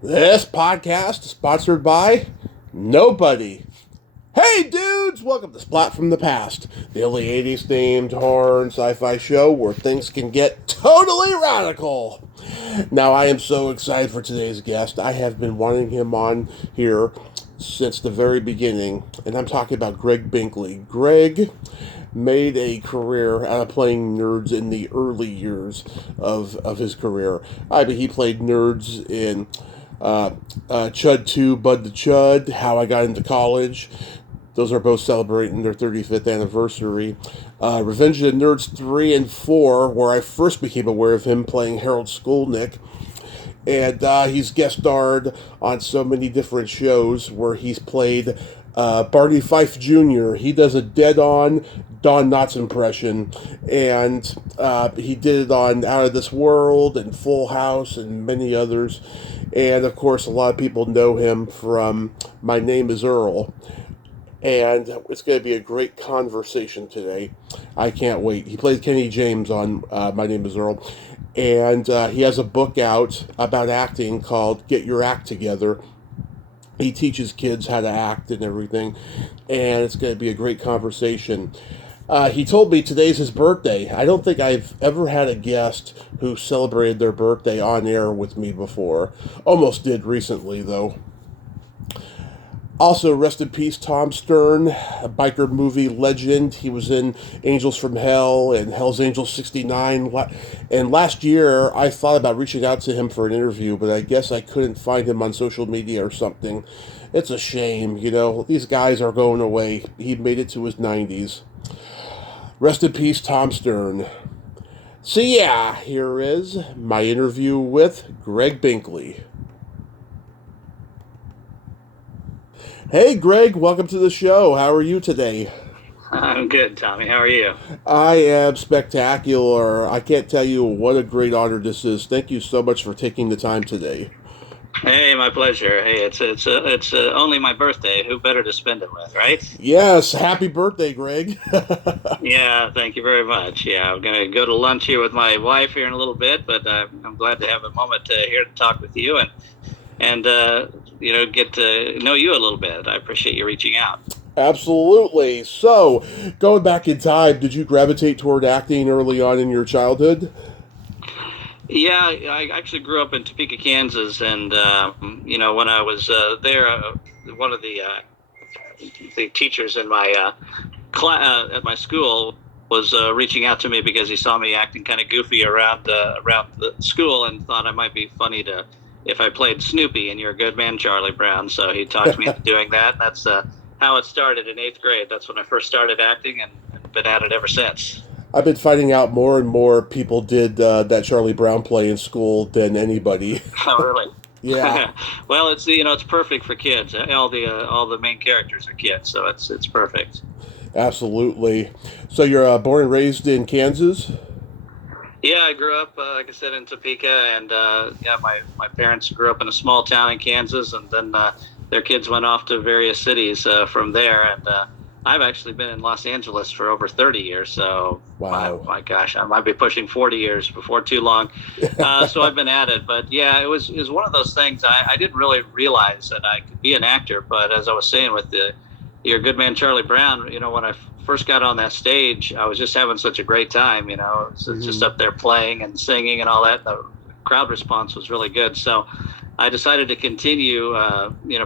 This podcast is sponsored by nobody. Hey dudes, welcome to Splat from the Past, the only 80s themed horror and sci-fi show where things can get totally radical. Now I am so excited for today's guest. I have been wanting him on here since the very beginning, and I'm talking about Gregg Binkley. Gregg made a career out of playing nerds in the early years of his career. I mean, he played nerds in Chud 2, Bud the Chud, How I Got Into College. Those are both celebrating their 35th anniversary. Revenge of the Nerds 3 and 4, where I first became aware of him playing Harold Skolnick. And he's guest starred on so many different shows where he's played Barney Fife Jr. He does a dead-on Don Knotts impression, and he did it on Out of This World and Full House and many others. And of course, a lot of people know him from My Name is Earl. And it's going to be a great conversation today. I can't wait. He played Kenny James on My Name is Earl. And he has a book out about acting called Get Your Act Together. He teaches kids how to act and everything. And it's going to be a great conversation. He told me today's his birthday. I don't think I've ever had a guest who celebrated their birthday on air with me before. Almost did recently, though. Also, rest in peace, Tom Stern, a biker movie legend. He was in Angels from Hell and Hell's Angels 69. And last year, I thought about reaching out to him for an interview, but I guess I couldn't find him on social media or something. It's a shame, you know. These guys are going away. He made it to his 90s. Rest in peace, Tom Stern. So yeah, here is my interview with Gregg Binkley. Hey, Gregg, welcome to the show. How are you today? I'm good, Tommy. How are you? I am spectacular. I can't tell you what a great honor this is. Thank you so much for taking the time today. Hey, my pleasure. Hey, it's only my birthday. Who better to spend it with, right? Yes, happy birthday, Gregg. Yeah, thank you very much. Yeah, I'm gonna go to lunch here with my wife here in a little bit, but I'm glad to have a moment here to talk with you and get to know you a little bit. I appreciate you reaching out. Absolutely. So, going back in time, did you gravitate toward acting early on in your childhood? Yeah, I actually grew up in Topeka, Kansas, and when I was there, one of the teachers in my at my school was reaching out to me because he saw me acting kind of goofy around the school and thought I might be funny to if I played Snoopy in You're a Good Man, Charlie Brown. So he talked me into doing that. And that's how it started in eighth grade. That's when I first started acting and been at it ever since. I've been finding out more and more people did that Charlie Brown play in school than anybody. Oh, really? Yeah, Well, it's perfect for kids. All the main characters are kids, so it's perfect. absolutely. So you're born and raised in Kansas? Yeah, I grew up, like I said, in Topeka, and my parents grew up in a small town in Kansas, and then their kids went off to various cities from there, and I've actually been in Los Angeles for over 30 years, so Wow. my gosh, I might be pushing 40 years before too long. So I've been at it, but yeah, it was one of those things. I didn't really realize that I could be an actor, but as I was saying with your good man Charlie Brown, when I first got on that stage, I was just having such a great time. Just up there playing and singing and all that. The crowd response was really good, so I decided to continue,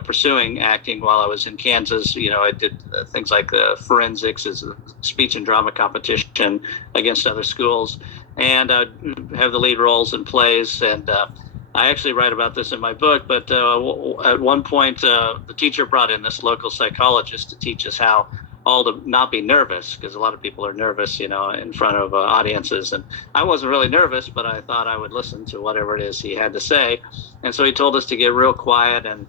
pursuing acting while I was in Kansas. I did things like forensics as a speech and drama competition against other schools, and have the lead roles in plays. And I actually write about this in my book. But at one point, the teacher brought in this local psychologist to teach us how all to not be nervous, because a lot of people are nervous, in front of audiences. And I wasn't really nervous, but I thought I would listen to whatever it is he had to say. And so he told us to get real quiet and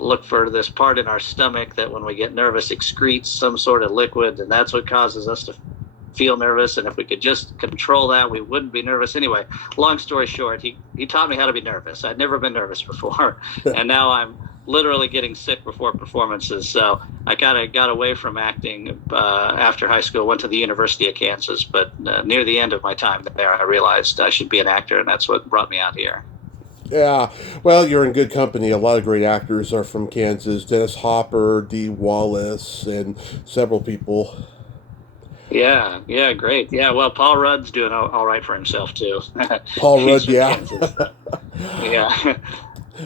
look for this part in our stomach that when we get nervous excretes some sort of liquid, and that's what causes us to feel nervous. And if we could just control that, we wouldn't be nervous anyway. Long story short, he taught me how to be nervous. I'd never been nervous before, and now I'm literally getting sick before performances. So I kind of got away from acting after high school, went to the University of Kansas, but near the end of my time there, I realized I should be an actor, and that's what brought me out here. Yeah, well, you're in good company. A lot of great actors are from Kansas. Dennis Hopper, Dee Wallace, and several people. Yeah, yeah, great. Yeah, well, Paul Rudd's doing all right for himself too. Paul He's Rudd, from yeah. Kansas. Yeah.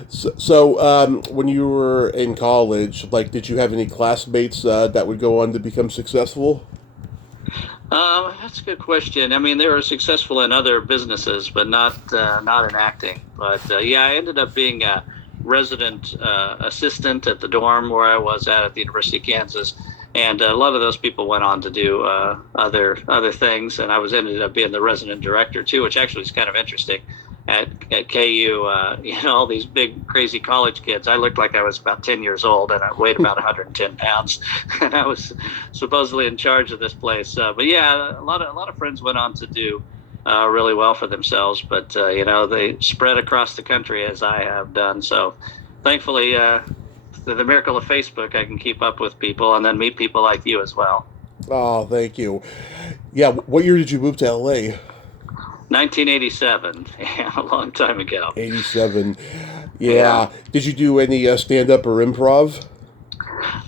So, when you were in college, like, did you have any classmates that would go on to become successful? That's a good question. I mean, they were successful in other businesses, but not in acting. But yeah, I ended up being a resident assistant at the dorm where I was at the University of Kansas, and a lot of those people went on to do other things, and I was ended up being the resident director too, which actually is kind of interesting. At KU, all these big crazy college kids. I looked like I was about 10 years old, and I weighed about 110 pounds, and I was supposedly in charge of this place. But yeah, a lot of friends went on to do really well for themselves. But they spread across the country as I have done. So thankfully, through the miracle of Facebook, I can keep up with people and then meet people like you as well. Oh, thank you. Yeah, what year did you move to LA? 1987, yeah, a long time ago. 87. Yeah. Yeah. Did you do any stand up or improv?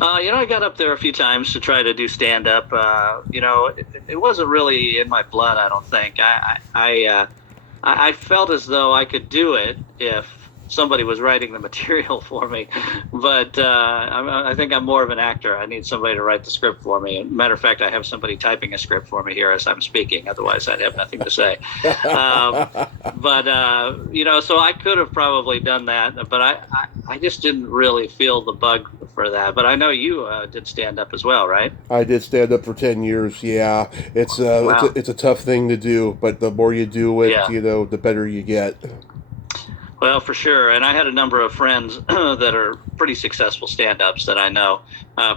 I got up there a few times to try to do stand up. It wasn't really in my blood. I don't think. I felt as though I could do it if somebody was writing the material for me. But I think I'm more of an actor. I need somebody to write the script for me. Matter of fact, I have somebody typing a script for me here as I'm speaking. Otherwise, I'd have nothing to say. Um, but so I could have probably done that, but I just didn't really feel the bug for that. But I know you did stand up as well, right? I did stand up for 10 years. Yeah. Wow. It's a tough thing to do, but the more you do it, Yeah. the better you get. Well, for sure. And I had a number of friends that are pretty successful stand-ups that I know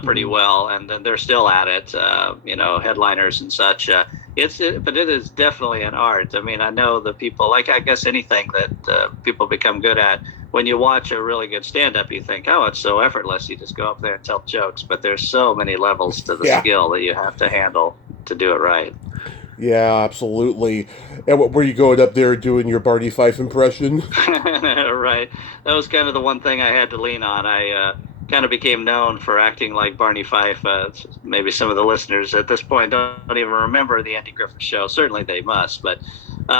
pretty Mhm. well, and then they're still at it. Headliners and such. But it is definitely an art. I mean, I know the people, like I guess anything that people become good at. When you watch a really good stand-up, you think, oh, it's so effortless. You just go up there and tell jokes. But there's so many levels to the Yeah. skill that you have to handle to do it right. Yeah, absolutely. And what were you going up there doing your Barney Fife impression? Right. That was kind of the one thing I had to lean on. I kind of became known for acting like Barney Fife. Maybe some of the listeners at this point don't even remember the Andy Griffith Show. Certainly they must. But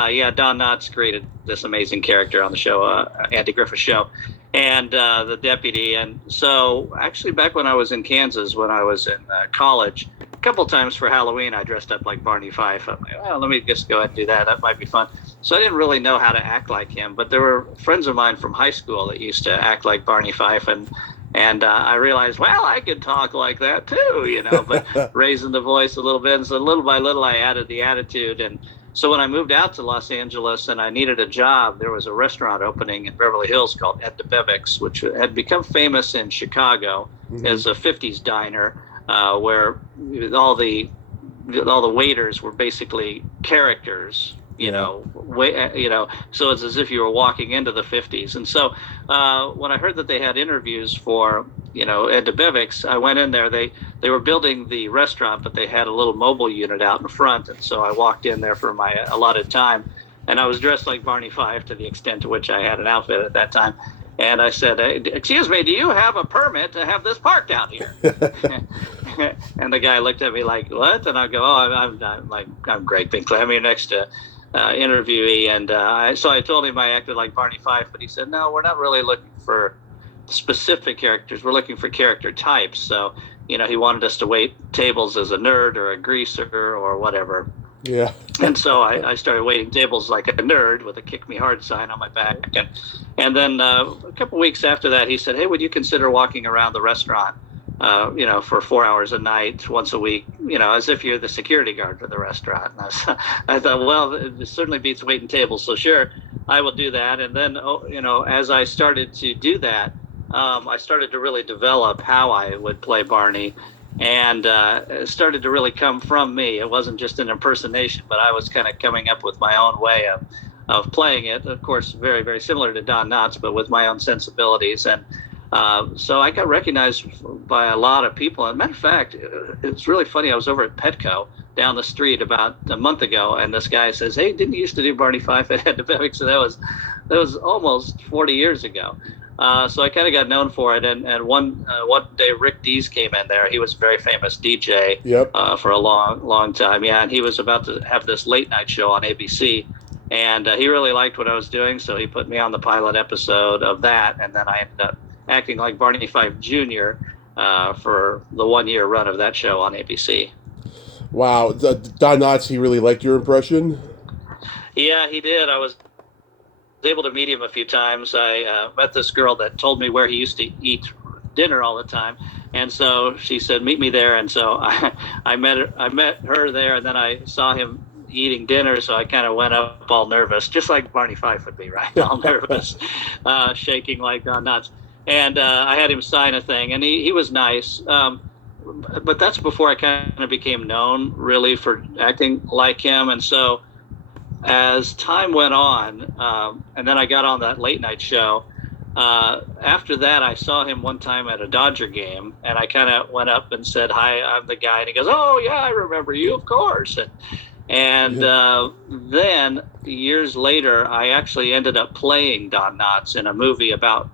yeah, Don Knotts created this amazing character on the show, Andy Griffith Show, and the deputy. And so, actually, back when I was in Kansas, when I was in college, a couple times for Halloween, I dressed up like Barney Fife. I'm like, well, let me just go ahead and do that. That might be fun. So I didn't really know how to act like him, but there were friends of mine from high school that used to act like Barney Fife, and I realized, well, I could talk like that too, but raising the voice a little bit. And so little by little, I added the attitude. And so when I moved out to Los Angeles and I needed a job, there was a restaurant opening in Beverly Hills called Ed DeBevick's, which had become famous in Chicago Mhm. as a 50s diner where all the all the waiters were basically characters. Yeah. So it's as if you were walking into the 50s. And so when I heard that they had interviews for, Ed DeBevick's, I went in there. They were building the restaurant, but they had a little mobile unit out in front. And so I walked in there for my allotted time, and I was dressed like Barney Fife to the extent to which I had an outfit at that time. And I said, hey, excuse me, do you have a permit to have this parked out here? And the guy looked at me like, what? And I go, oh, I'm Gregg Binkley. I'm your next interviewee. And so I told him I acted like Barney Fife, but he said, no, we're not really looking for specific characters. We're looking for character types. So, he wanted us to wait tables as a nerd or a greaser or whatever. Yeah. And so I started waiting tables like a nerd with a "kick me hard" sign on my back. And then a couple weeks after that, he said, hey, would you consider walking around the restaurant, for 4 hours a night, once a week, as if you're the security guard for the restaurant. And I thought, well, it certainly beats waiting tables. So sure, I will do that. And then, as I started to do that, I started to really develop how I would play Barney, and it started to really come from me. It wasn't just an impersonation, but I was kind of coming up with my own way of playing it. Of course, very, very similar to Don Knotts, but with my own sensibilities. And so I got recognized by a lot of people. As a matter of fact, it's really funny. I was over at Petco down the street about a month ago, and this guy says, hey, didn't you used to do Barney Fife at the Bevick? So that was That was almost 40 years ago. So I kind of got known for it. And one day Rick Dees came in there. He was a very famous DJ Yep. for a long time. Yeah, and he was about to have this late night show on ABC. And he really liked what I was doing, so he put me on the pilot episode of that. And then I ended up acting like Barney Fife Jr. For the 1 year run of that show on ABC. Wow. Don Knotts, he really liked your impression? Yeah, he did. I was able to meet him a few times. I met this girl that told me where he used to eat dinner all the time, and so she said, "Meet me there." And so I met her there, and then I saw him eating dinner. So I kind of went up all nervous, just like Barney Fife would be, right? All nervous, shaking like Don Knotts. And I had him sign a thing, and he was nice. But that's before I kind of became known really for acting like him, and so as time went on, and then I got on that late night show. After that, I saw him one time at a Dodger game, and I kind of went up and said, "Hi, I'm the guy." And he goes, "Oh, yeah, I remember you, of course." And then years later, I actually ended up playing Don Knotts in a movie about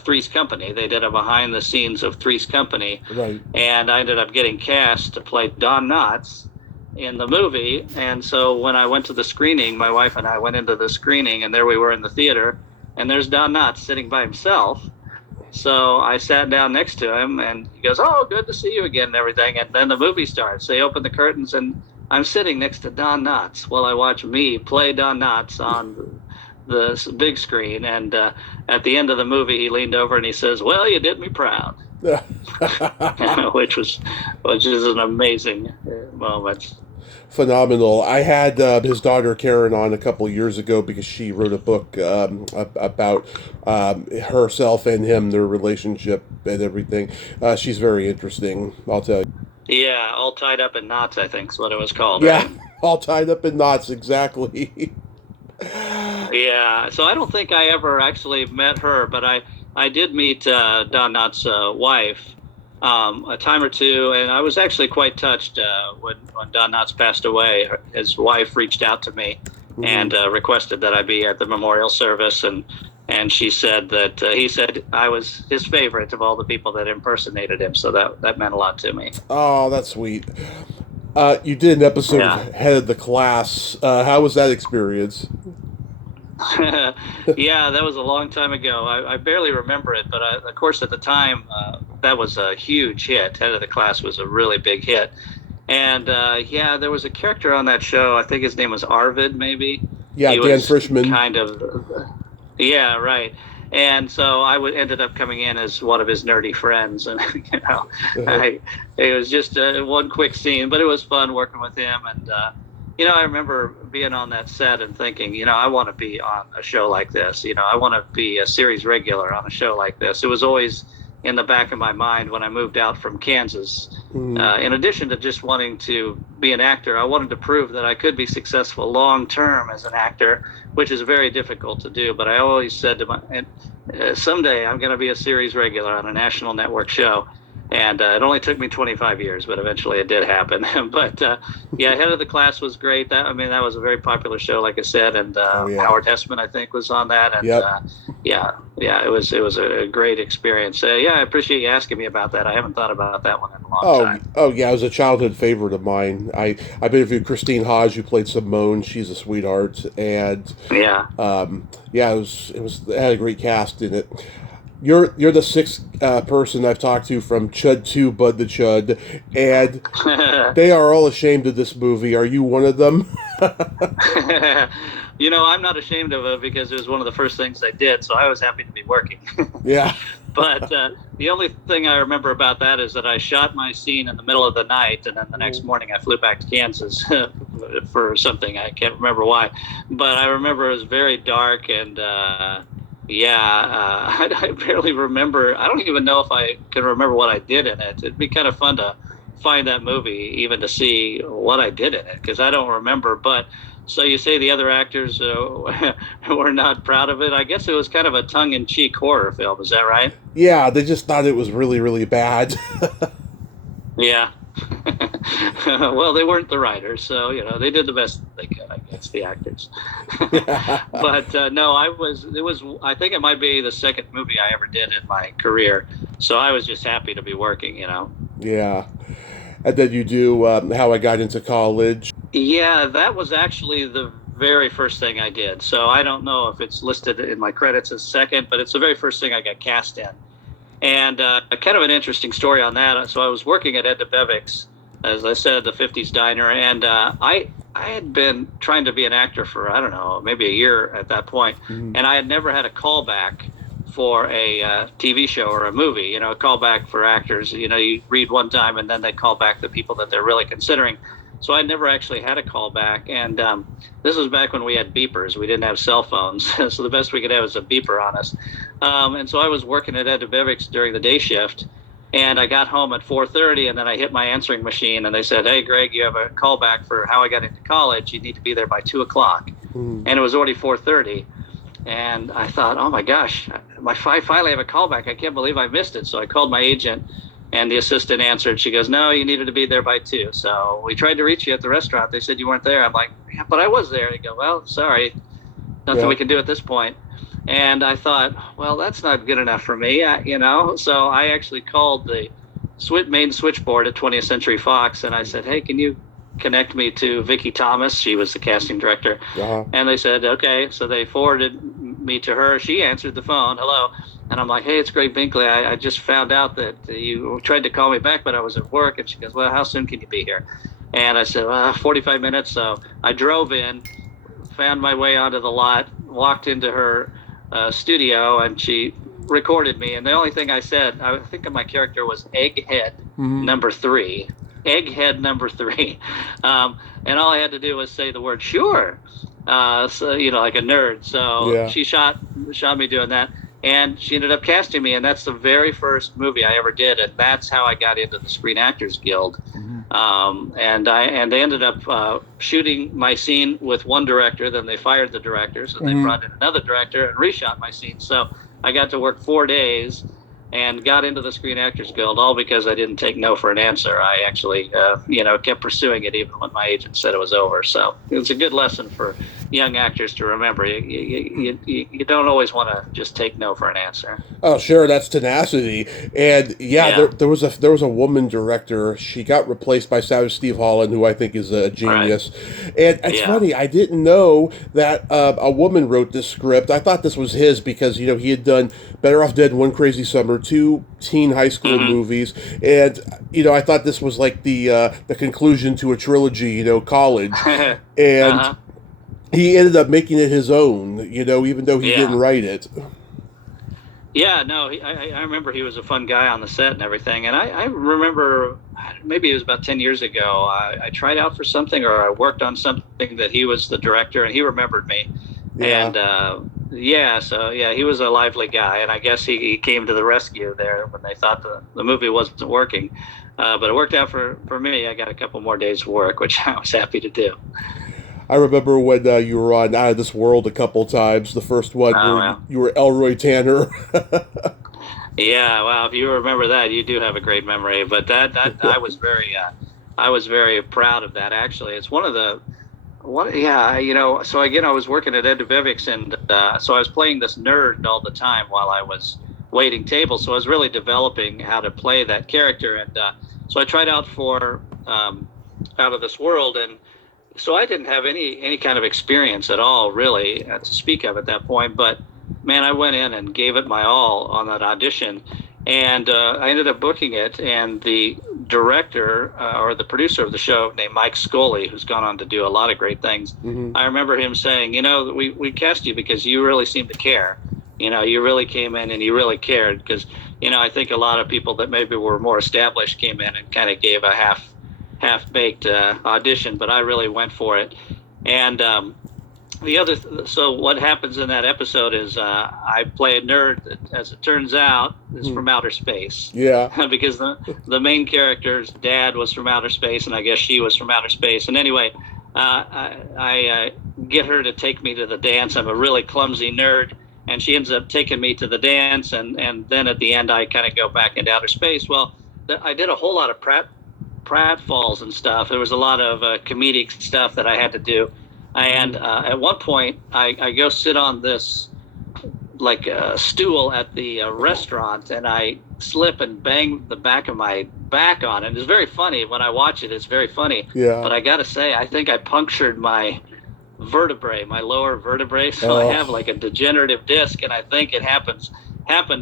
Three's Company. They did a behind the scenes of Three's Company. Right. And I ended up getting cast to play Don Knotts in the movie. And so when I went to the screening, my wife and I went into the screening, and there we were in the theater, and there's Don Knotts sitting by himself. So I sat down next to him, and he goes, "Oh, good to see you again," and everything. And then the movie starts. They open the curtains, and I'm sitting next to Don Knotts while I watch me play Don Knotts on the big screen. And at the end of the movie, he leaned over and he says, "Well, you did me proud," which is an amazing moment. Phenomenal. I had his daughter Karen on a couple of years ago because she wrote a book about herself and him, their relationship and everything. She's very interesting, I'll tell you. Yeah, All Tied Up in Knots, I think is what it was called. Yeah, right? all tied up in knots, exactly. Yeah, so I don't think I ever actually met her, but I did meet Don Knotts' wife a time or two, and I was actually quite touched when Don Knotts passed away. His wife reached out to me and requested that I be at the memorial service, and she said that he said I was his favorite of all the people that impersonated him, so that meant a lot to me. Oh, that's sweet. You did an episode of Head of the Class. How was that experience? Yeah, that was a long time ago. I barely remember it, but of course at the time that was a huge hit. Head of the Class was a really big hit. And yeah, there was a character on that show. I think his name was Arvid, maybe. Yeah, he Dan was Frischman. Kind of. Yeah, right. And so I ended up coming in as one of his nerdy friends, and it was just one quick scene, but it was fun working with him. And I remember being on that set and thinking, I want to be on a show like this. I want to be a series regular on a show like this. It was always in the back of my mind when I moved out from Kansas. In addition to just wanting to be an actor, I wanted to prove that I could be successful long term as an actor, which is very difficult to do. But I always said to someday I'm going to be a series regular on a national network show. And it only took me 25 years, but eventually it did happen. But yeah, Head of the Class was great. That was a very popular show, like I said. And Howard Hessman, I think, was on that. And yeah, it was a great experience. Yeah, I appreciate you asking me about that. I haven't thought about that one in a long time. Oh yeah, it was a childhood favorite of mine. I interviewed Christine Hodge, who played Simone. She's a sweetheart, and it had a great cast in it. You're the sixth person I've talked to from Chud 2, Bud the Chud, and they are all ashamed of this movie. Are you one of them? I'm not ashamed of it because it was one of the first things I did, so I was happy to be working. Yeah. But the only thing I remember about that is that I shot my scene in the middle of the night, and then the next morning I flew back to Kansas for something. I can't remember why. But I remember it was very dark, and I barely remember. I don't even know if I can remember what I did in it. It'd be kind of fun to find that movie, even to see what I did in it, because I don't remember. But so you say the other actors were not proud of it. I guess it was kind of a tongue-in-cheek horror film. Is that right? Yeah, they just thought it was really, really bad. Yeah. Well, they weren't the writers, so they did the best they could, I It's the actors. Yeah. But no, I think it might be the second movie I ever did in my career. So I was just happy to be working, you know. Yeah. And then you do How I Got Into College. Yeah, that was actually the very first thing I did. So I don't know if it's listed in my credits as second, but it's the very first thing I got cast in. And kind of an interesting story on that. So I was working at Ed DeBevick's, as I said, the '50s diner, and I had been trying to be an actor for, I don't know, maybe a year at that point, Mhm. and I had never had a callback for a TV show or a movie. You know, a callback for actors. You know, you read one time and then they call back the people that they're really considering. So I never actually had a callback, and this was back when we had beepers. We didn't have cell phones, so the best we could have was a beeper on us. And so I was working at Ed DeBevick's during the day shift, and I got home at 4:30, and then I hit my answering machine, and they said, "Hey, Greg, you have a callback for How I Got Into College. You need to be there by 2 o'clock." Mhm. And it was already 4:30, and I thought, "Oh my gosh, I finally have a callback. I can't believe I missed it." So I called my agent, and the assistant answered. She goes, "No, you needed to be there by 2. So we tried to reach you at the restaurant. They said you weren't there." I'm like, "Yeah, but I was there." They go, "Well, sorry, nothing Yeah. we can do at this point." And I thought, well, that's not good enough for me, you know. So I actually called the main switchboard at 20th Century Fox, and I said, "Hey, can you connect me to Vicki Thomas?" She was the casting director. Uh-huh. And they said, "Okay." So they forwarded me to her. She answered the phone. "Hello." And I'm like, "Hey, it's Greg Binkley. I just found out that you tried to call me back, but I was at work." And she goes, "Well, how soon can you be here?" And I said, 45 minutes. So I drove in, found my way onto the lot, walked into her studio, and she recorded me. And the only thing I said, I think my character was Egghead Mhm. number 3. Egghead number 3. And all I had to do was say the word "sure." So, you know, like a nerd. So Yeah. she shot me doing that, and she ended up casting me, and that's the very first movie I ever did, and that's how I got into the Screen Actors Guild. Mhm. And they ended up shooting my scene with one director. Then they fired the director, so they Mhm. brought in another director and reshot my scene. So I got to work 4 days and got into the Screen Actors Guild, all because I didn't take no for an answer. I actually, you know, kept pursuing it even when my agent said it was over. So it was a good lesson for young actors to remember. You don't always want to just take no for an answer. Oh, sure, that's tenacity. And yeah, Yeah. there was a woman director. She got replaced by Savage Steve Holland, who I think is a Right. genius. And it's Yeah. funny, I didn't know that a woman wrote this script. I thought this was his because he had done Better Off Dead, One Crazy Summer, 2 teen high school Mm-hmm. movies, and I thought this was like the conclusion to a trilogy. College, and Uh-huh. he ended up making it his own. Even though he didn't Yeah. write it. Yeah, no, I remember he was a fun guy on the set and everything. And I remember maybe it was about 10 years ago. I tried out for something, or I worked on something that he was the director, and he remembered me. Yeah. And yeah, so yeah, he was a lively guy. And I guess he came to the rescue there when they thought the movie wasn't working. But it worked out for me. I got a couple more days of work, which I was happy to do. I remember when you were on Out of This World a couple times. The first one Oh, where well. you were Elroy Tanner. Yeah, well, if you remember that, you do have a great memory. But that I was very proud of that. Actually, it's one of the one. Yeah, you know. So again, I was working at Ed DeVivek's, and so I was playing this nerd all the time while I was waiting tables. So I was really developing how to play that character, and so I tried out for Out of This World, and so I didn't have any kind of experience at all, really, to speak of at that point. But man, I went in and gave it my all on that audition, and I ended up booking it. And the director or the producer of the show, named Mike Scully, who's gone on to do a lot of great things, Hmm. I remember him saying, we cast you because you really seem to care. You really came in and you really cared, because I think a lot of people that maybe were more established came in and kind of gave a half-baked audition, but I really went for it. And so what happens in that episode is I play a nerd that, as it turns out, is from outer space. Yeah. Because the main character's dad was from outer space, and I guess she was from outer space. And anyway, I get her to take me to the dance. I'm a really clumsy nerd, and she ends up taking me to the dance, and then at the end I kind of go back into outer space. Well, I did a whole lot of pratfalls and stuff. There was a lot of comedic stuff that I had to do. And at one point, I go sit on this like a stool at the restaurant, and I slip and bang the back of my back on it. It's very funny when I watch it. It's very funny. Yeah. But I gotta say, I think I punctured my vertebrae, my lower vertebrae. So I have Oh, like a degenerative disc, and I think it happened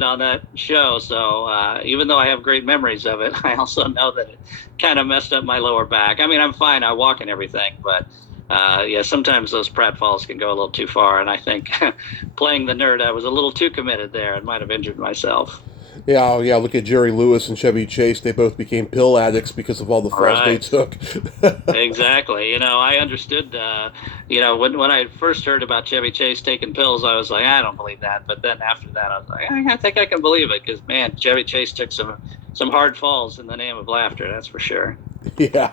on that show. So even though I have great memories of it, I also know that it kind of messed up my lower back. I mean, I'm fine. I walk and everything, but yeah, sometimes those pratfalls can go a little too far. And I think playing the nerd, I was a little too committed there and might have injured myself. yeah, yeah. Look at Jerry Lewis and Chevy Chase. They both became pill addicts because of all the falls they Right. took. Exactly. I understood, when I first heard about Chevy Chase taking pills, I was like, I don't believe that. But then after that, I was like, I think I can believe it because, man, Chevy Chase took some hard falls in the name of laughter. That's for sure. Yeah.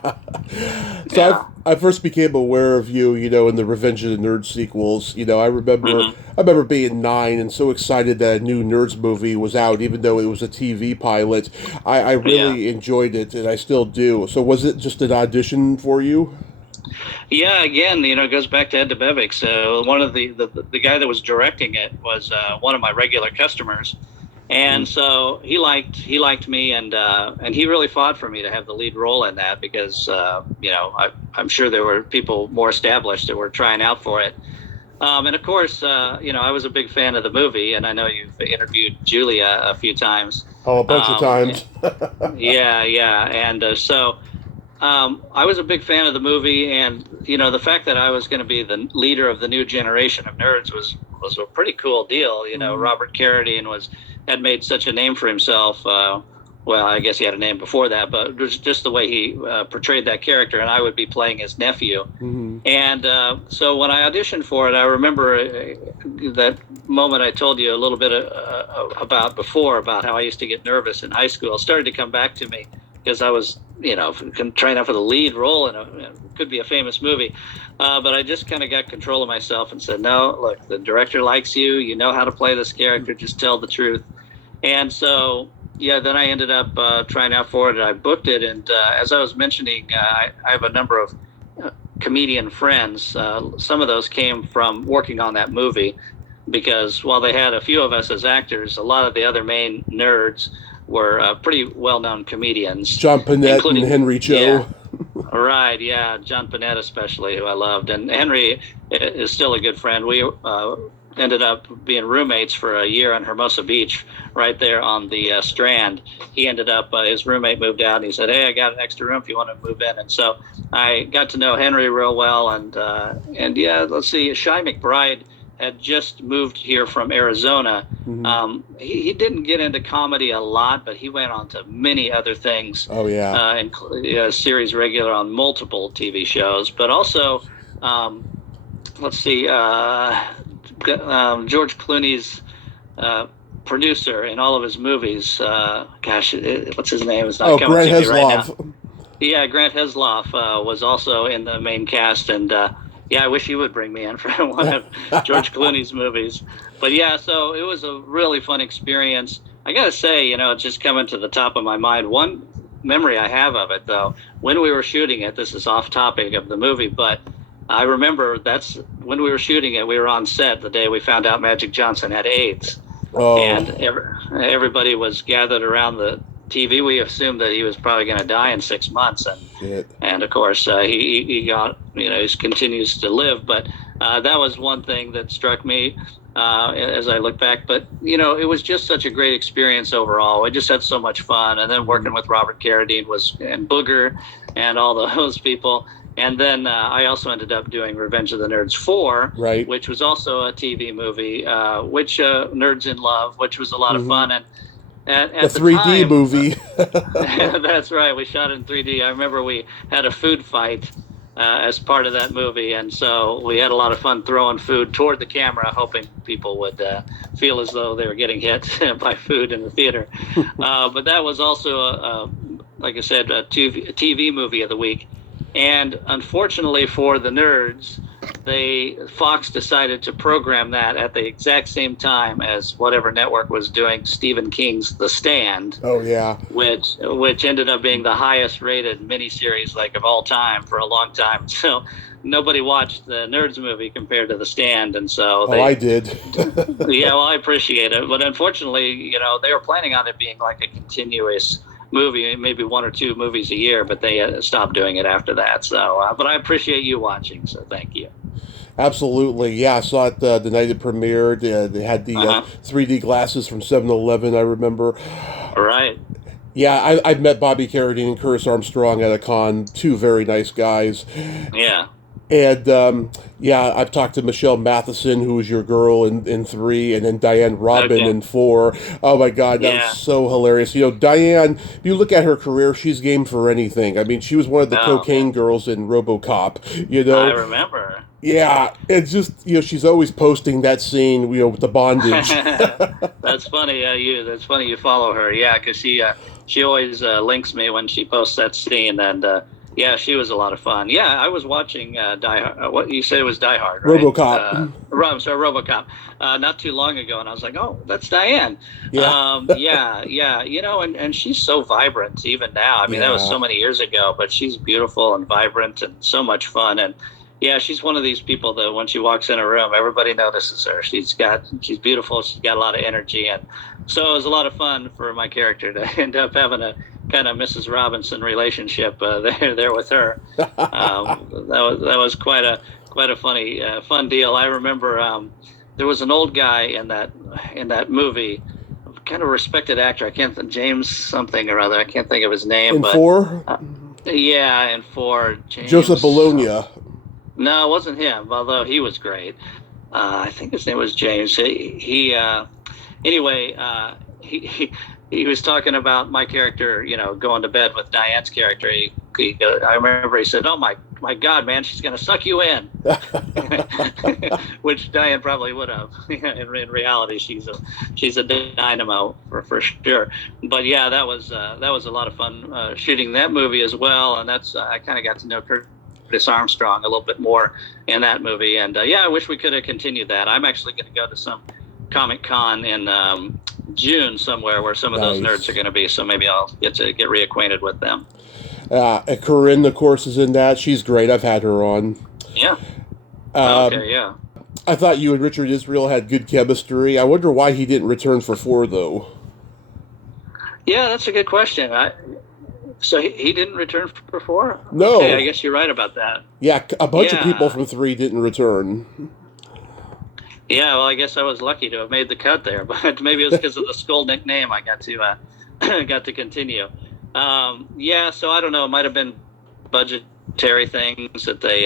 So Yeah. I first became aware of you, in the Revenge of the Nerds sequels. Hmm. I remember being 9 and so excited that a new Nerds movie was out, even though it was a TV pilot. I Yeah. really enjoyed it, and I still do. So was it just an audition for you? Yeah, again, it goes back to Ed DeBevick. So one of the guy that was directing it was one of my regular customers, and so he liked me, and he really fought for me to have the lead role in that because I'm sure there were people more established that were trying out for it. And of course, I was a big fan of the movie, and I know you've interviewed Julia a few times. Oh, a bunch of Um, times. yeah, yeah, and so I was a big fan of the movie, and the fact that I was going to be the leader of the new generation of nerds was a pretty cool deal. Robert Carradine had made such a name for himself. Well, I guess he had a name before that, but it was just the way he portrayed that character, and I would be playing his nephew. Hmm. And so when I auditioned for it, I remember that moment I told you a little bit about before, about how I used to get nervous in high school. It started to come back to me because I was, trying out for the lead role in it could be a famous movie. But I just kind of got control of myself and said, no, look, the director likes you. You know how to play this character. Just tell the truth. And so, yeah, then I ended up trying out for it. And I booked it. And as I was mentioning, I have a number of comedian friends. Some of those came from working on that movie because while they had a few of us as actors, a lot of the other main nerds were pretty well-known comedians, John Panette and including, Henry yeah, Cho. right, yeah, John Panette especially, who I loved, and Henry is still a good friend. We ended up being roommates for a year on Hermosa Beach, right there on the Strand. He ended up, his roommate moved out, and he said, "Hey, I got an extra room if you want to move in." And so I got to know Henry real well, and yeah, let's see, Shy McBride had just moved here from Arizona. Hmm. He didn't get into comedy a lot, but he went on to many other things, Oh yeah. and series regular on multiple TV shows. But also, let's see, George Clooney's producer in all of his movies. Gosh, what's his name? It's not Oh, coming Grant to me right now. Heslov. Yeah, Grant Hesloff was also in the main cast, and yeah, I wish he would bring me in for one of George Clooney's movies. But yeah, so it was a really fun experience. I gotta say, it's just coming to the top of my mind. One memory I have of it, though, when we were shooting it, this is off topic of the movie, but I remember that's when we were shooting it. We were on set the day we found out Magic Johnson had AIDS, and Oh everybody was gathered around the TV. We assumed that he was probably going to die in 6 months, shit. and of course he got he continues to live. But that was one thing that struck me as I look back. But it was just such a great experience overall. We just had so much fun, and then working with Robert Carradine and Booger and all those people. And then I also ended up doing Revenge of the Nerds 4, Right. which was also a TV movie, which Nerds in Love, which was a lot of Hmm. fun. And at, The at the 3D time, movie. that's right, we shot in 3D. I remember we had a food fight as part of that movie. And so we had a lot of fun throwing food toward the camera, hoping people would feel as though they were getting hit by food in the theater. But that was also, like I said, a TV movie of the week. And unfortunately for the nerds, Fox decided to program that at the exact same time as whatever network was doing Stephen King's The Stand. Oh yeah, which ended up being the highest rated miniseries like of all time for a long time. So nobody watched the Nerds movie compared to The Stand, and so I did. yeah, well, I appreciate it, but unfortunately, they were planning on it being like a continuous movie, maybe one or two movies a year, but they stopped doing it after that. So, but I appreciate you watching, so thank you. Absolutely, yeah. I saw it the night it premiered. They had the Uh-huh. 3D glasses from 7-Eleven, I remember. All right. Yeah, I've met Bobby Carradine and Curtis Armstrong at a con. Two very nice guys. Yeah. And yeah, I've talked to Michelle Matheson, who was your girl in 3, and then Diane Robin Okay. in 4. Oh my God, that was Yeah. so hilarious. Diane, if you look at her career, she's game for anything. I mean, she was one of the Oh, cocaine girls in RoboCop. I remember. Yeah, it's just she's always posting that scene, with the bondage. That's funny. That's funny. You follow her, yeah, because she always links me when she posts that scene, and yeah, she was a lot of fun. Yeah, I was watching Die Hard. What you said it was Die Hard, right? RoboCop. I'm sorry, RoboCop. Not too long ago, and I was like, oh, that's Diane. Yeah. Yeah. And she's so vibrant even now. I mean, that was Yeah. so many years ago, but she's beautiful and vibrant and so much fun. And yeah, she's one of these people that when she walks in a room, everybody notices her. She's beautiful. She's got a lot of energy, and so it was a lot of fun for my character to end up having a kind of Mrs. Robinson relationship there with her. That was quite a funny fun deal. I remember there was an old guy in that movie, kind of respected actor. I can't think James something or other. I can't think of his name. In but 4, yeah, and for James, Joseph Bologna. No, it wasn't him. Although he was great. I think his name was James. Anyway, he was talking about my character, going to bed with Diane's character. I remember he said, "Oh my God, man, she's going to suck you in," which Diane probably would have. In reality, she's a dynamo for sure. But yeah, that was a lot of fun shooting that movie as well, and that's I kind of got to know Curtis Armstrong a little bit more in that movie, and yeah, I wish we could have continued that. I'm actually going to go to some Comic Con in June somewhere where some of those Nice. nerds are going to be, so maybe I'll get reacquainted with them. And Corinne, of course, is in that. She's great. I've had her on. Yeah. Um, Okay. Yeah. I thought you and Richard Israel had good chemistry. I wonder why he didn't return for 4, though. Yeah, that's a good question. So he didn't return for 4? No. Okay, I guess you're right about that. Yeah, a bunch of Yeah. people from 3 didn't return. Yeah, well, I guess I was lucky to have made the cut there, but maybe it was because of the Skolnick name I got to got to continue. Yeah, so I don't know. It might have been budgetary things that they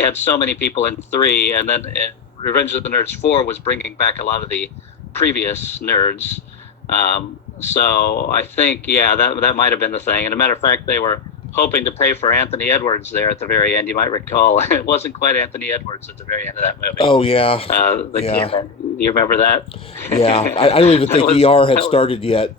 had so many people in 3, and then Revenge of the Nerds 4 was bringing back a lot of the previous nerds. So I think, yeah, that might have been the thing. And a matter of fact, they were hoping to pay for Anthony Edwards there at the very end. You might recall it wasn't quite Anthony Edwards at the very end of that movie. Oh, yeah. Yeah. You remember that? Yeah, I don't even think ER had started yet.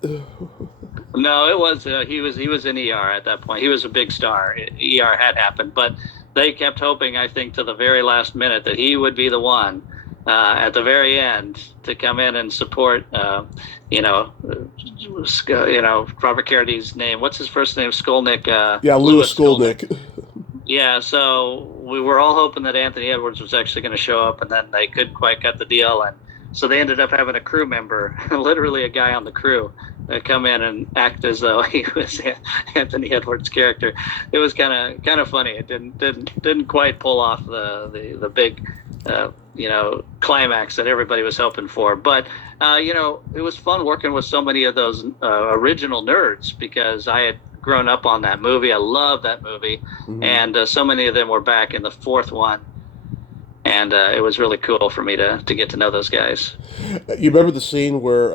No, it was he was in ER at that point. He was a big star. ER had happened, but they kept hoping, I think, to the very last minute that he would be the one at the very end to come in and support. Robert Carrady's name. What's his first name? Skolnick. Yeah, Louis Skolnick. Yeah, so we were all hoping that Anthony Edwards was actually going to show up, and then they couldn't quite cut the deal, and so they ended up having a crew member, literally a guy on the crew, come in and act as though he was Anthony Edwards' character. It was kind of funny. It didn't quite pull off the big climax that everybody was hoping for, but it was fun working with so many of those original nerds because I had grown up on that movie. I love that movie, Mm-hmm. and so many of them were back in the 4th one, and it was really cool for me to get to know those guys. You remember the scene where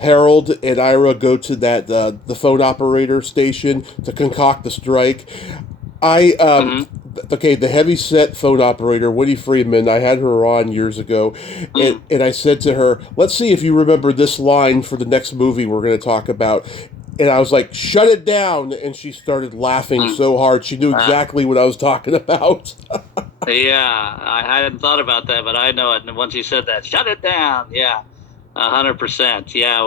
Harold and Ira go to that the phone operator station to concoct the strike? Okay, the heavy-set phone operator, Woody Freeman, I had her on years ago, and I said to her, let's see if you remember this line for the next movie we're going to talk about. And I was like, shut it down, and she started laughing so hard. She knew exactly what I was talking about. Yeah, I hadn't thought about that, but I know it. And once you said that, shut it down. Yeah, 100%. Yeah,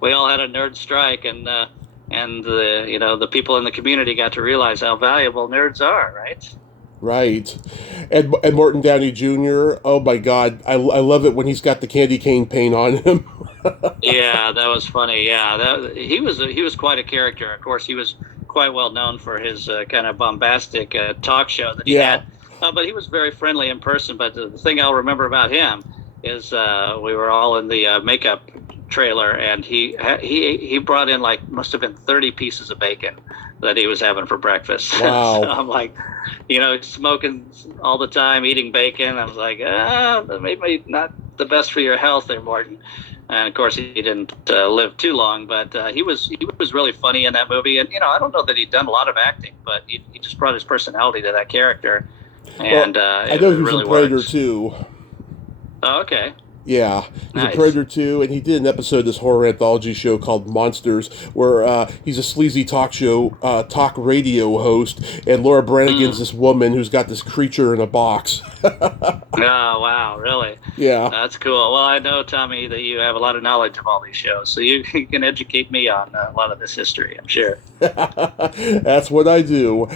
we all had a nerd strike, and the people in the community got to realize how valuable nerds are, right? Right. And Morton Downey Jr., oh my God. I love it when he's got the candy cane paint on him. Yeah, that was funny. Yeah, he was quite a character. Of course, he was quite well known for his kind of bombastic talk show that he Yeah. had. But he was very friendly in person. But the thing I'll remember about him is we were all in the makeup trailer, and he brought in like must have been 30 pieces of bacon that he was having for breakfast. So Wow. I'm like, smoking all the time, eating bacon. I was like, maybe not the best for your health there, Martin. And of course, he didn't live too long, but he was really funny in that movie. And I don't know that he'd done a lot of acting, but he just brought his personality to that character, Well, and I it know he was in really Predator works. too. Oh, okay, Yeah, he's a nice. Predator too, and he did an episode of this horror anthology show called Monsters, where he's a sleazy talk radio host, and Laura Branigan's Mm. this woman who's got this creature in a box. Oh, wow, really? Yeah, That's cool. Well, I know, Tommy, that you have a lot of knowledge of all these shows, so you, you can educate me on a lot of this history, I'm sure. that's what I do.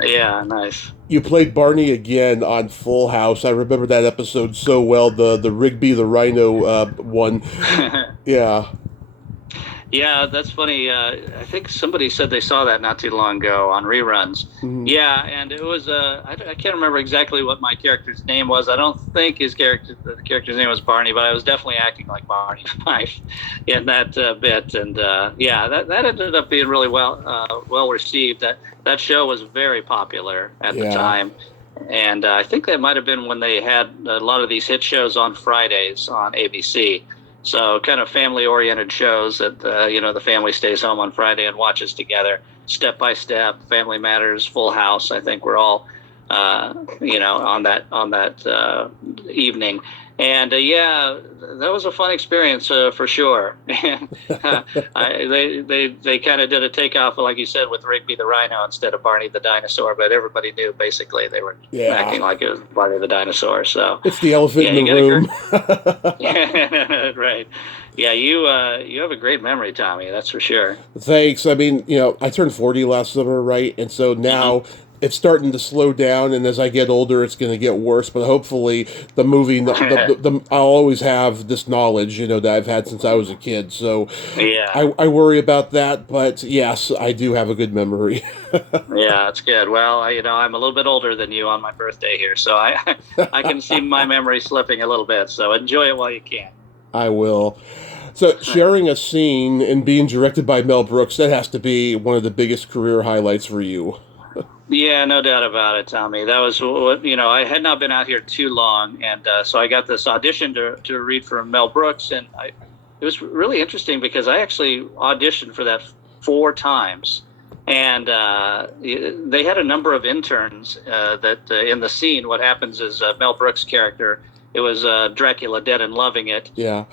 Yeah, nice. You played Barney again on Full House. I remember that episode so well. The Rigby the Rhino one. Yeah. Yeah, that's funny. I think somebody said they saw that not too long ago on reruns. Mhm. Yeah, and it was I can't remember exactly what my character's name was. I don't think the character's name was Barney, but I was definitely acting like Barney Fife in that bit. And yeah, that ended up being really well received. That show was very popular at the Yeah. time. And I think that might have been when they had a lot of these hit shows on Fridays on ABC. So kind of family-oriented shows that the family stays home on Friday and watches together, Step by Step, Family Matters, Full House. I think we're all on that evening, and yeah, that was a fun experience for sure. They kind of did a takeoff, like you said, with Rigby the Rhino instead of Barney the Dinosaur, but everybody knew basically they were Yeah. acting like it was Barney the Dinosaur. So It's the elephant yeah, in you the got a great. room. Yeah, right. Yeah, you have a great memory, Tommy. That's for sure. Thanks. I mean, I turned 40 last summer, right? And so Hmm. now it's starting to slow down, and as I get older, it's going to get worse. But hopefully, the movie, I'll always have this knowledge, that I've had since I was a kid. So Yeah, I worry about that. But yes, I do have a good memory. yeah, that's good. Well, I'm a little bit older than you on my birthday here, so I I can see my memory slipping a little bit. So enjoy it while you can. I will. So sharing a scene and being directed by Mel Brooks, that has to be one of the biggest career highlights for you. Yeah, no doubt about it, Tommy. That was what I had not been out here too long, and so I got this audition to read for Mel Brooks, and it was really interesting because I actually auditioned for that 4 times, and they had a number of interns that in the scene. What happens is Mel Brooks' character. It was Dracula Dead and Loving It. Yeah.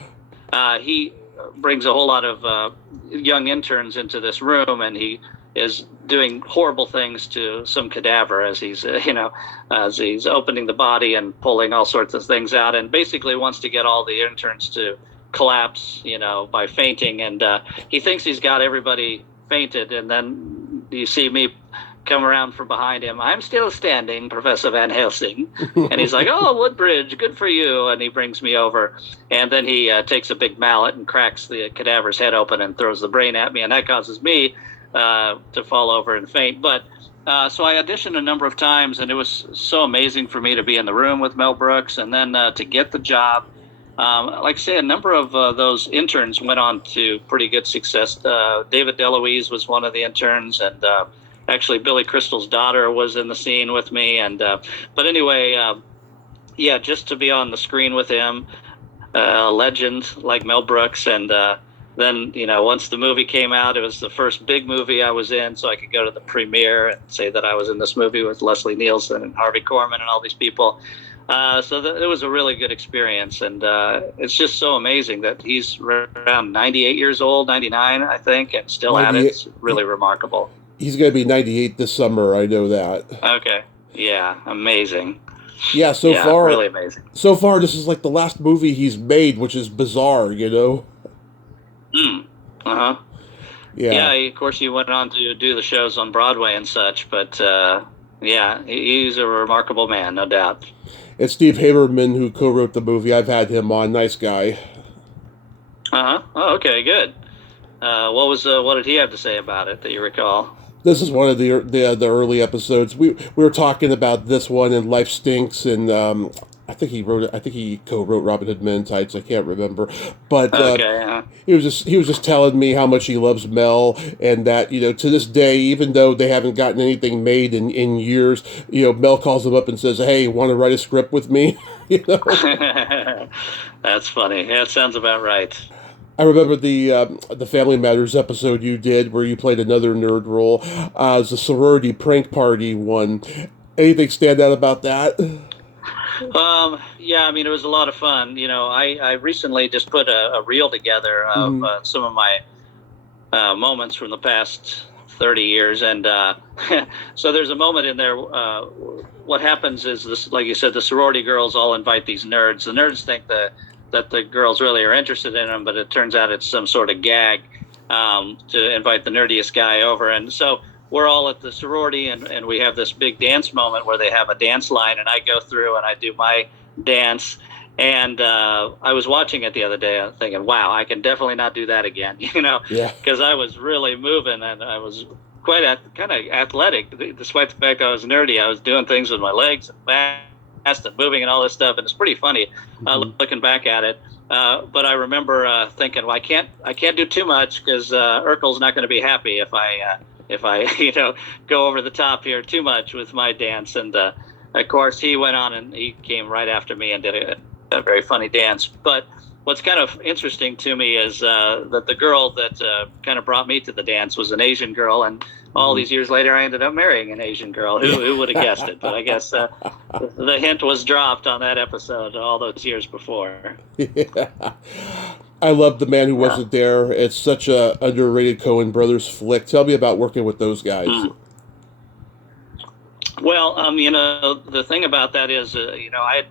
He brings a whole lot of young interns into this room, and he is doing horrible things to some cadaver as he's opening the body and pulling all sorts of things out, and basically wants to get all the interns to collapse, by fainting. And he thinks he's got everybody fainted, and then you see me come around from behind him. I'm still standing, Professor Van Helsing. And he's like, "Oh, Woodbridge, good for you." And he brings me over. And then he takes a big mallet and cracks the cadaver's head open and throws the brain at me. And that causes me to fall over and faint. But so I auditioned a number of times, and it was so amazing for me to be in the room with Mel Brooks and then to get the job. Like I say, a number of those interns went on to pretty good success. David DeLuise was one of the interns, and actually Billy Crystal's daughter was in the scene with me. And but anyway, yeah, just to be on the screen with him, a legend like Mel Brooks. And then once the movie came out, it was the first big movie I was in, so I could go to the premiere and say that I was in this movie with Leslie Nielsen and Harvey Korman and all these people. It was a really good experience, and it's just so amazing that he's around 98 years old, 99, I think, and still at it. 98. It's really remarkable. He's going to be 98 this summer. I know that. Okay. Yeah, amazing. Yeah, Yeah, really amazing. so far, this is like the last movie he's made, which is bizarre, you know? Hmm. Uh-huh. Yeah. Yeah, of course, he went on to do the shows on Broadway and such, but yeah, he's a remarkable man, no doubt. It's Steve Haberman who co-wrote the movie. I've had him on. Nice guy. Uh-huh. Oh, okay, good. What did he have to say about it that you recall? This is one of the early episodes. We were talking about this one and Life Stinks, and I think he wrote it. I think he co-wrote Robin Hood Men in Tights. I can't remember, but Okay, he was just telling me how much he loves Mel, and that, you know, to this day, even though they haven't gotten anything made in years, you know, Mel calls him up and says, "Hey, want to write a script with me?" You know. That's funny. Yeah, it sounds about right. I remember the Family Matters episode you did where you played another nerd role. It was the sorority prank party one. Anything stand out about that? Yeah, I mean, it was a lot of fun. You know, I recently just put a reel together of Mm-hmm. some of my moments from the past 30 years. And so there's a moment in there. What happens is this, like you said, the sorority girls all invite these nerds. The nerds think that the girls really are interested in them, but it turns out it's some sort of gag to invite the nerdiest guy over. And so we're all at the sorority, and we have this big dance moment where they have a dance line, and I go through and I do my dance. And I was watching it the other day, thinking, "Wow, I can definitely not do that again," you know, Yeah. because I was really moving and I was quite kind of athletic, despite the fact I was nerdy. I was doing things with my legs and fast and moving and all this stuff, and it's pretty funny Mm-hmm. looking back at it. But I remember thinking, "Well, I can't do too much because Urkel's not going to be happy if I you know go over the top here too much with my dance." And of course, he went on and he came right after me and did a very funny dance. But what's kind of interesting to me is that the girl that kind of brought me to the dance was an Asian girl, and all Mm-hmm. these years later, I ended up marrying an Asian girl. Who would have guessed it? But I guess the hint was dropped on that episode all those years before. Yeah. I love The Man Who Yeah. Wasn't There. It's such a underrated Coen Brothers flick. Tell me about working with those guys. Mm. Well, you know, the thing about that is, you know, I had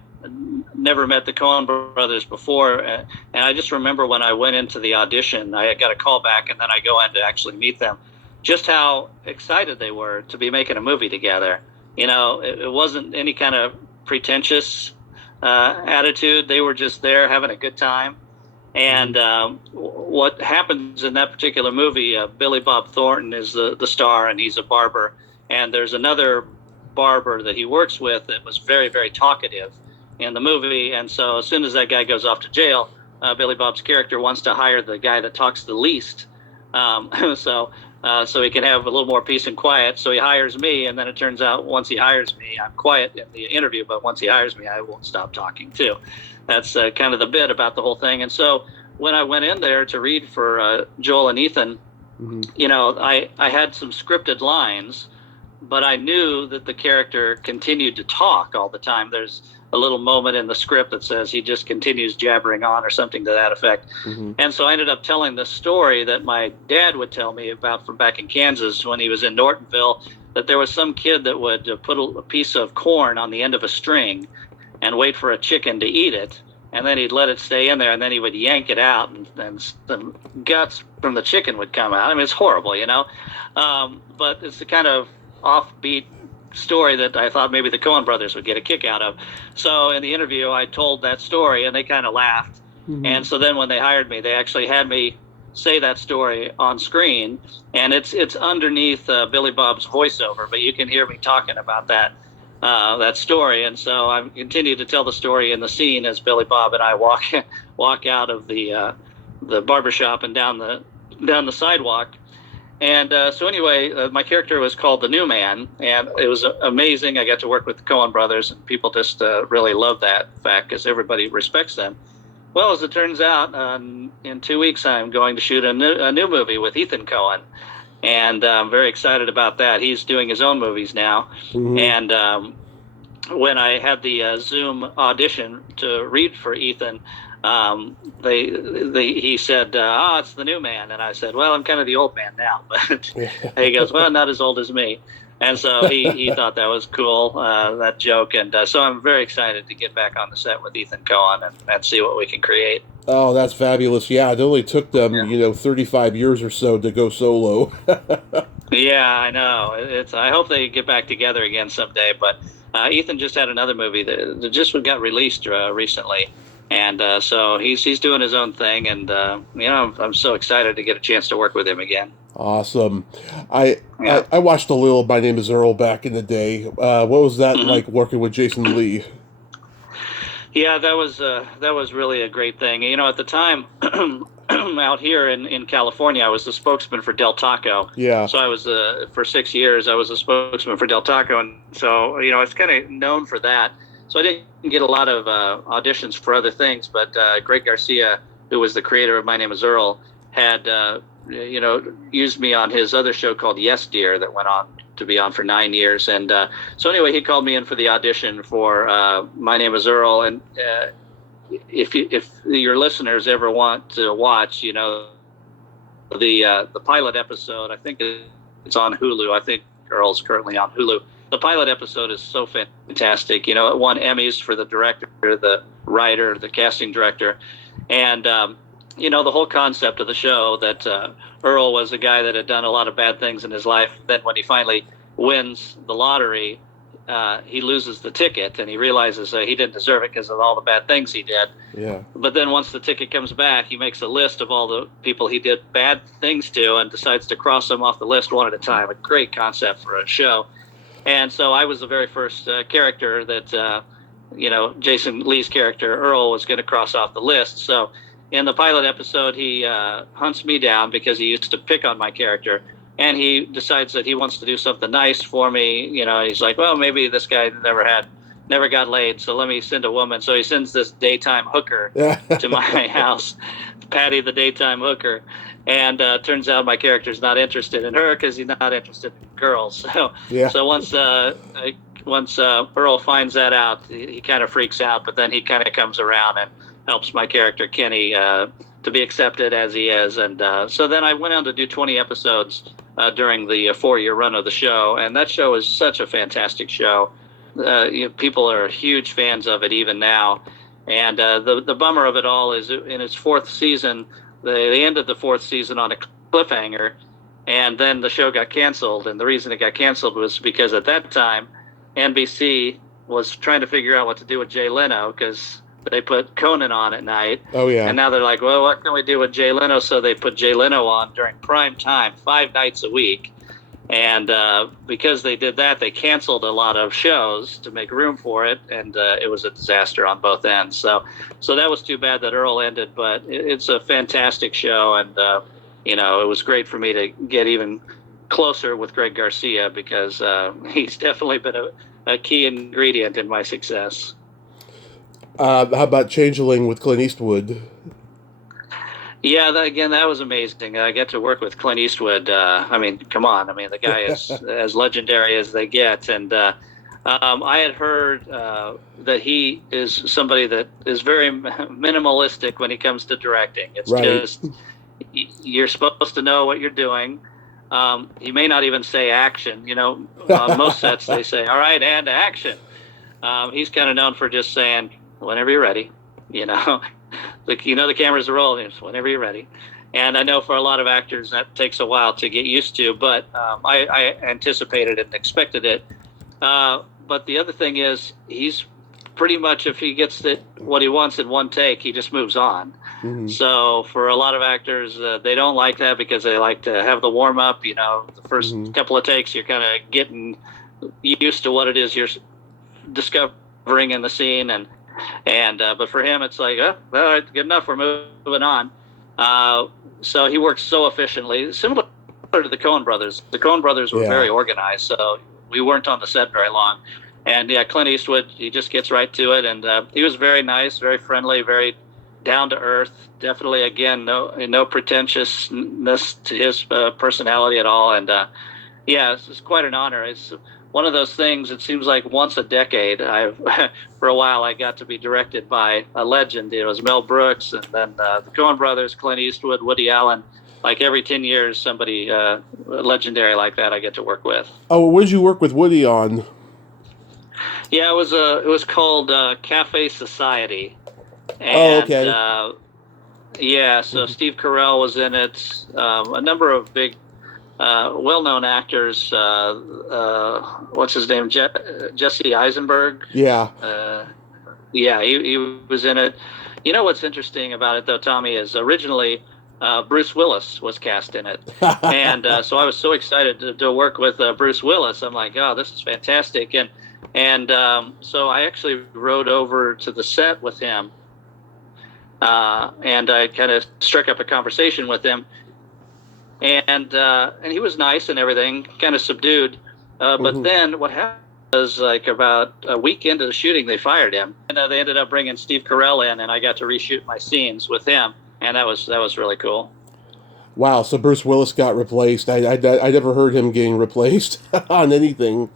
never met the Coen brothers before, and I just remember when I went into the audition, I got a call back, and then I go in to actually meet them, just how excited they were to be making a movie together. You know, it wasn't any kind of pretentious attitude. They were just there having a good time. And what happens in that particular movie, Billy Bob Thornton is the star, and he's a barber. And there's another barber that he works with that was very, very talkative in the movie. And so as soon as that guy goes off to jail, Billy Bob's character wants to hire the guy that talks the least. So he can have a little more peace and quiet. So he hires me, and then it turns out once he hires me, I'm quiet in the interview, but once he hires me, I won't stop talking too. That's kind of the bit about the whole thing. And so when I went in there to read for Joel and Ethan, Mm-hmm. you know, I had some scripted lines, but I knew that the character continued to talk all the time. There's a little moment in the script that says he just continues jabbering on or something to that effect. Mm-hmm. And so I ended up telling the story that my dad would tell me about from back in Kansas when he was in Nortonville, that there was some kid that would put a piece of corn on the end of a string and wait for a chicken to eat it. And then he'd let it stay in there, and then he would yank it out, and some guts from the chicken would come out. I mean, it's horrible, you know. But it's the kind of offbeat story that I thought maybe the Coen brothers would get a kick out of. So in the interview, I told that story, and they kind of laughed. Mm-hmm. And so then when they hired me, they actually had me say that story on screen, and it's underneath Billy Bob's voiceover, but you can hear me talking about that story. And so I continue to tell the story in the scene as Billy Bob and I walk out of the barbershop and down the sidewalk. And so anyway, my character was called the New Man, and it was amazing. I got to work with the Coen brothers, and people just really love that fact because everybody respects them. Well, as it turns out, in 2 weeks I'm going to shoot a new movie with Ethan Coen, and I'm very excited about that. He's doing his own movies now. Mm-hmm. And when I had the Zoom audition to read for Ethan, he said, it's the new man. And I said, well, I'm kind of the old man now. But he goes, well, not as old as me. And so he thought that was cool, that joke. And so I'm very excited to get back on the set with Ethan Coen and see what we can create. Oh, that's fabulous. Yeah, it only took them, Yeah. 35 years or so to go solo. Yeah, I know. I hope they get back together again someday. But Ethan just had another movie that just got released recently, and so he's doing his own thing. And I'm so excited to get a chance to work with him again. Awesome. I, Yeah. I watched a little My Name is Earl back in the day. What was that Hmm. like working with Jason Lee? Yeah, that was really a great thing. At the time, out here in California, I was the spokesman for Del Taco. Yeah. So I was for 6 years, I was a spokesman for Del Taco, and so I was kind of known for that. So I didn't get a lot of auditions for other things, but Greg Garcia, who was the creator of My Name Is Earl, had used me on his other show called Yes Dear that went on to be on for 9 years. And so anyway, he called me in for the audition for My Name Is Earl. And if your listeners ever want to watch, the pilot episode, I think it's on Hulu. I think Earl's currently on Hulu. The pilot episode is so fantastic. It won Emmys for the director, the writer, the casting director, and the whole concept of the show that Earl was a guy that had done a lot of bad things in his life. Then when he finally wins the lottery, he loses the ticket and he realizes he didn't deserve it because of all the bad things he did. Yeah. But then once the ticket comes back, he makes a list of all the people he did bad things to and decides to cross them off the list one at a time. A great concept for a show. And so I was the very first character that, Jason Lee's character, Earl, was going to cross off the list. So in the pilot episode, he hunts me down because he used to pick on my character. And he decides that he wants to do something nice for me. He's like, well, maybe this guy never got laid, so let me send a woman. So he sends this daytime hooker to my house, Patty the daytime hooker. And turns out my character's not interested in her because he's not interested in girls. So, Yeah. so once Earl finds that out, he kind of freaks out. But then he kind of comes around and helps my character Kenny to be accepted as he is. And so then I went on to do 20 episodes during the 4-year run of the show, and that show is such a fantastic show. People are huge fans of it even now. And the bummer of it all is in its 4th season. They ended the 4th season on a cliffhanger, and then the show got canceled. And the reason it got canceled was because at that time, NBC was trying to figure out what to do with Jay Leno because they put Conan on at night. Oh, yeah. And now they're like, well, what can we do with Jay Leno? So they put Jay Leno on during prime time, 5 nights a week. And because they did that, they canceled a lot of shows to make room for it, and it was a disaster on both ends. So that was too bad that Earl ended, but it's a fantastic show, and it was great for me to get even closer with Greg Garcia because he's definitely been a key ingredient in my success. How about Changeling with Clint Eastwood? Yeah, that was amazing. I get to work with Clint Eastwood. I mean, come on. I mean, the guy is as legendary as they get. And I had heard that he is somebody that is very minimalistic when he comes to directing. It's Right. just, you're supposed to know what you're doing. He may not even say action. On most sets they say, all right, and action. He's kind of known for just saying, whenever you're ready, the cameras are rolling whenever you're ready. And I know for a lot of actors that takes a while to get used to, but I anticipated it and expected it. But the other thing is he's pretty much, if he gets what he wants in one take, he just moves on. Mm-hmm. So for a lot of actors, they don't like that because they like to have the warm up. The first couple of takes, you're kind of getting used to what it is you're discovering in the scene, but for him, it's like, all right, good enough. We're moving on. So he works so efficiently, similar to the Coen brothers. The Coen brothers were very organized, so we weren't on the set very long. And yeah, Clint Eastwood, he just gets right to it, and he was very nice, very friendly, very down to earth. Definitely, again, no pretentiousness to his personality at all. And it's quite an honor. It's one of those things. It seems like once a decade, for a while, I got to be directed by a legend. It was Mel Brooks, and then the Coen brothers, Clint Eastwood, Woody Allen. Like every 10 years, somebody legendary like that I get to work with. Oh, what did you work with Woody on? Yeah, it was called Cafe Society, Oh, and okay. yeah, so Steve Carell was in it. A number of big, well-known actors. What's his name? Jesse Eisenberg. Yeah. Yeah, he was in it. You know what's interesting about it, though, Tommy, is originally Bruce Willis was cast in it. And so I was so excited to work with Bruce Willis. I'm like, oh, this is fantastic. And so I actually rode over to the set with him, and I kind of struck up a conversation with him. And he was nice and everything, kind of subdued. But then what happened was, like, about a week into the shooting, they fired him, and they ended up bringing Steve Carell in, and I got to reshoot my scenes with him, and that was really cool. Wow, so Bruce Willis got replaced. I never heard him getting replaced on anything.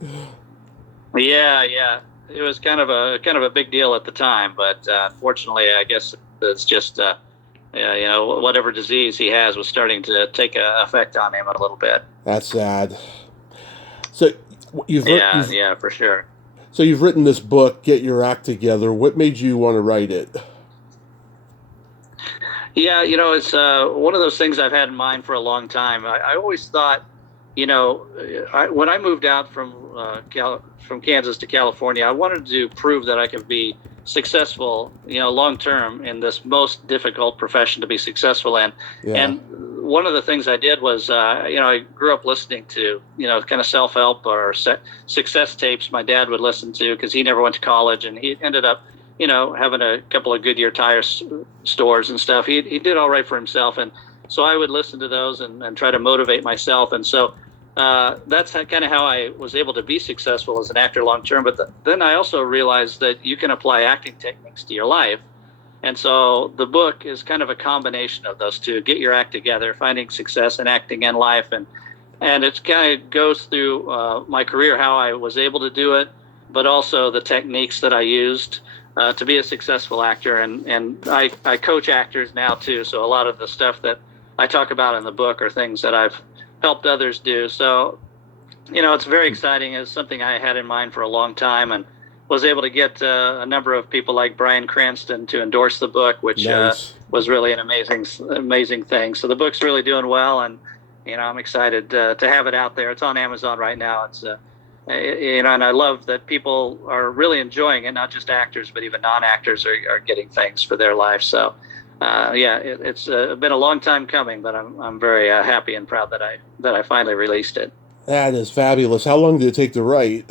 Yeah, yeah, it was kind of a big deal at the time, but unfortunately, I guess it's just whatever disease he has was starting to take effect on him a little bit. That's sad. So Yeah, for sure. so you've written this book, Get Your Act Together. What made you want to write it? Yeah, it's one of those things I've had in mind for a long time. I always thought, when I moved out from Kansas to California, I wanted to prove that I could be successful, long term in this most difficult profession to be successful in. Yeah. And one of the things I did was, I grew up listening to, kind of self-help or success tapes my dad would listen to, because he never went to college, and he ended up, having a couple of Goodyear tire stores and stuff. He did all right for himself. And so I would listen to those and try to motivate myself. And so that's kind of how I was able to be successful as an actor long term. But then I also realized that you can apply acting techniques to your life. And so the book is kind of a combination of those two: get your act together, finding success in acting and life. And it kind of goes through my career, how I was able to do it, but also the techniques that I used to be a successful actor. And I coach actors now too. So a lot of the stuff that I talk about in the book are things that I've helped others do. So, it's very exciting. It's something I had in mind for a long time, and was able to get a number of people like Bryan Cranston to endorse the book, which Nice. Was really an amazing thing. So the book's really doing well, and I'm excited to have it out there. It's on Amazon right now. It's and I love that people are really enjoying it. Not just actors, but even non-actors are getting things for their life. So it's been a long time coming, but I'm very happy and proud that I finally released it. That is fabulous. How long did it take to write?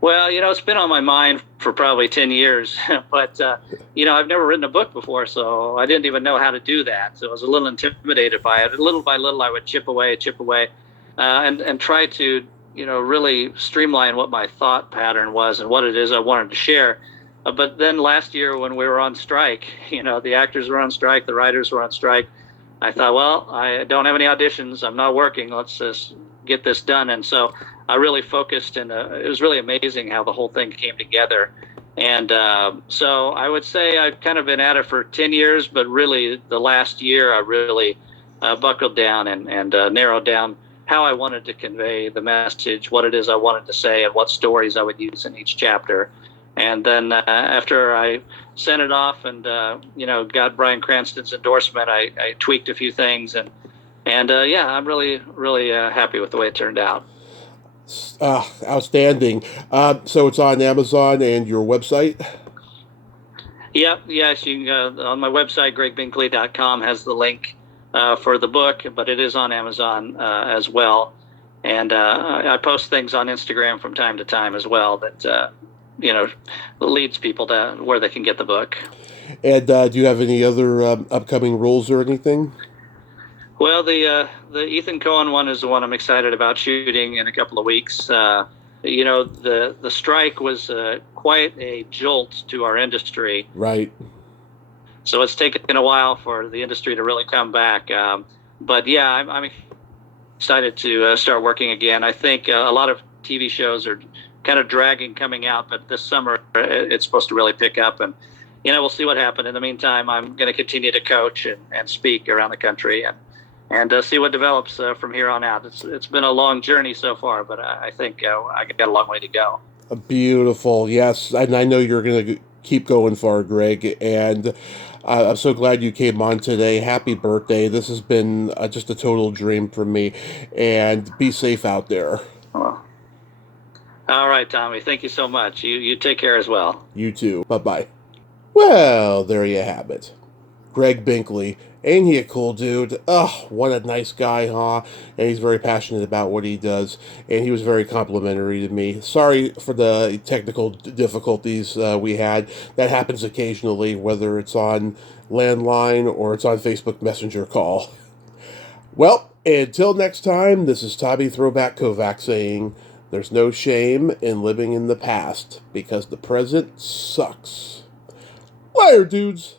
Well, it's been on my mind for probably 10 years, but, I've never written a book before, so I didn't even know how to do that. So I was a little intimidated by it. Little by little, I would chip away, and try to, really streamline what my thought pattern was and what it is I wanted to share. But then last year, when we were on strike, the actors were on strike, the writers were on strike, I thought, well, I don't have any auditions. I'm not working. Let's just get this done. And so I really focused, and it was really amazing how the whole thing came together. And so I would say I've kind of been at it for 10 years, but really the last year I really buckled down and narrowed down how I wanted to convey the message, what it is I wanted to say, and what stories I would use in each chapter. And then after I sent it off and got Bryan Cranston's endorsement, I tweaked a few things, and I'm really happy with the way it turned out. Outstanding. So it's on Amazon and your website? Yep. Yes, you can on my website, GreggBinkley.com has the link for the book, but it is on Amazon as well. And I post things on Instagram from time to time as well that leads people to where they can get the book. And do you have any other upcoming roles or anything? Well, the Ethan Coen one is the one I'm excited about shooting in a couple of weeks. The strike was quite a jolt to our industry. Right. So it's taken a while for the industry to really come back. But yeah, I'm excited to start working again. I think a lot of TV shows are kind of dragging coming out, but this summer it's supposed to really pick up, and we'll see what happens. In the meantime, I'm going to continue to coach and speak around the country, and see what develops from here on out. It's been a long journey so far, but I think I got a long way to go. Beautiful, yes, and I know you're going to keep going far, Greg. And I'm so glad you came on today. Happy birthday! This has been just a total dream for me. And be safe out there. Well, all right, Tommy. Thank you so much. You take care as well. You too. Bye bye. Well, there you have it. Gregg Binkley. Ain't he a cool dude? Oh, what a nice guy, huh? And he's very passionate about what he does. And he was very complimentary to me. Sorry for the technical difficulties we had. That happens occasionally, whether it's on landline or it's on Facebook Messenger call. Well, until next time, this is Tommy Throwback Kovac saying, there's no shame in living in the past because the present sucks. Later, dudes.